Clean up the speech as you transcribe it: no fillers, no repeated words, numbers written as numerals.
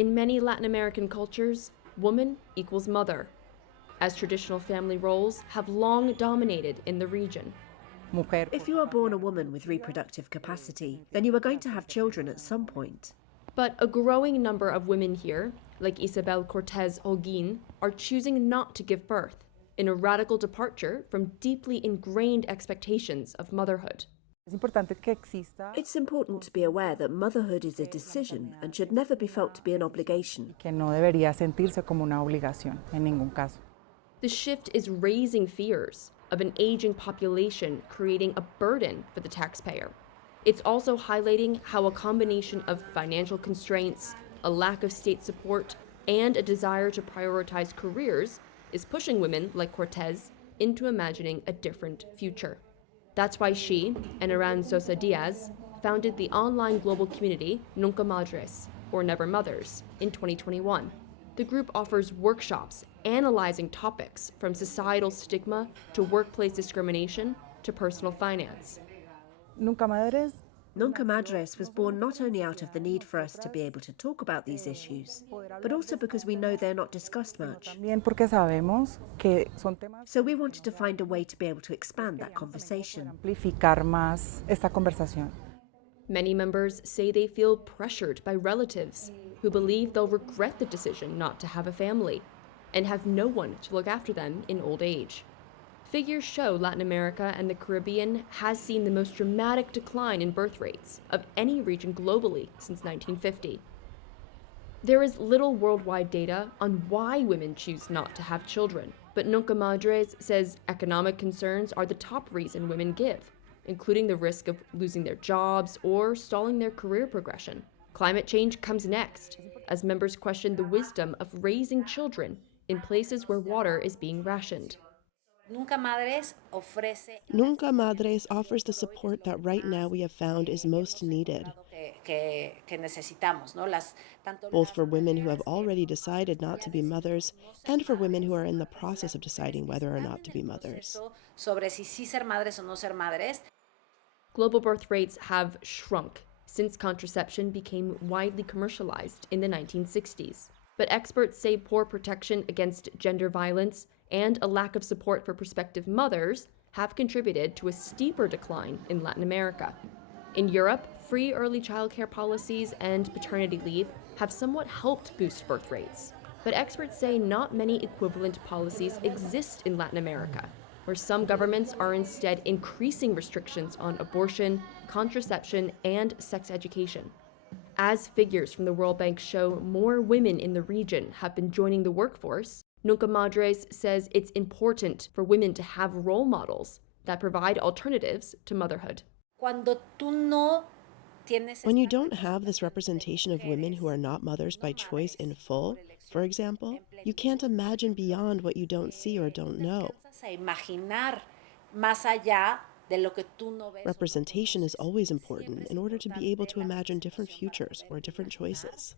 In many Latin American cultures, woman equals mother, as traditional family roles have long dominated in the region. If you are born a woman with reproductive capacity, then you are going to have children at some point. But a growing number of women here, like Isabel Cortez Holguin, are choosing not to give birth, in a radical departure from deeply ingrained expectations of motherhood. It's important to be aware that motherhood is a decision and should never be felt to be an obligation. The shift is raising fears of an aging population creating a burden for the taxpayer. It's also highlighting how a combination of financial constraints, a lack of state support, and a desire to prioritize careers is pushing women like Cortez into imagining a different future. That's why she and Aran Sosa Diaz founded the online global community Nunca Madres, or Never Mothers, in 2021. The group offers workshops analyzing topics from societal stigma to workplace discrimination to personal finance. Nunca Madres was born not only out of the need for us to be able to talk about these issues, but also because we know they're not discussed much. So we wanted to find a way to be able to expand that conversation. Many members say they feel pressured by relatives who believe they'll regret the decision not to have a family and have no one to look after them in old age. Figures show Latin America and the Caribbean has seen the most dramatic decline in birth rates of any region globally since 1950. There is little worldwide data on why women choose not to have children, but Nunca Madres says economic concerns are the top reason women give, including the risk of losing their jobs or stalling their career progression. Climate change comes next, as members question the wisdom of raising children in places where water is being rationed. Nunca Madres offers the support that right now we have found is most needed, both for women who have already decided not to be mothers and for women who are in the process of deciding whether or not to be mothers. Global birth rates have shrunk since contraception became widely commercialized in the 1960s. But experts say poor protection against gender violence and a lack of support for prospective mothers have contributed to a steeper decline in Latin America. In Europe, free early childcare policies and paternity leave have somewhat helped boost birth rates. But experts say not many equivalent policies exist in Latin America, where some governments are instead increasing restrictions on abortion, contraception, and sex education. As figures from the World Bank show more women in the region have been joining the workforce, Nunca Madres says it's important for women to have role models that provide alternatives to motherhood. When you don't have this representation of women who are not mothers by choice in full, for example, you can't imagine beyond what you don't see or don't know. Representation is always important in order to be able to imagine different futures or different choices.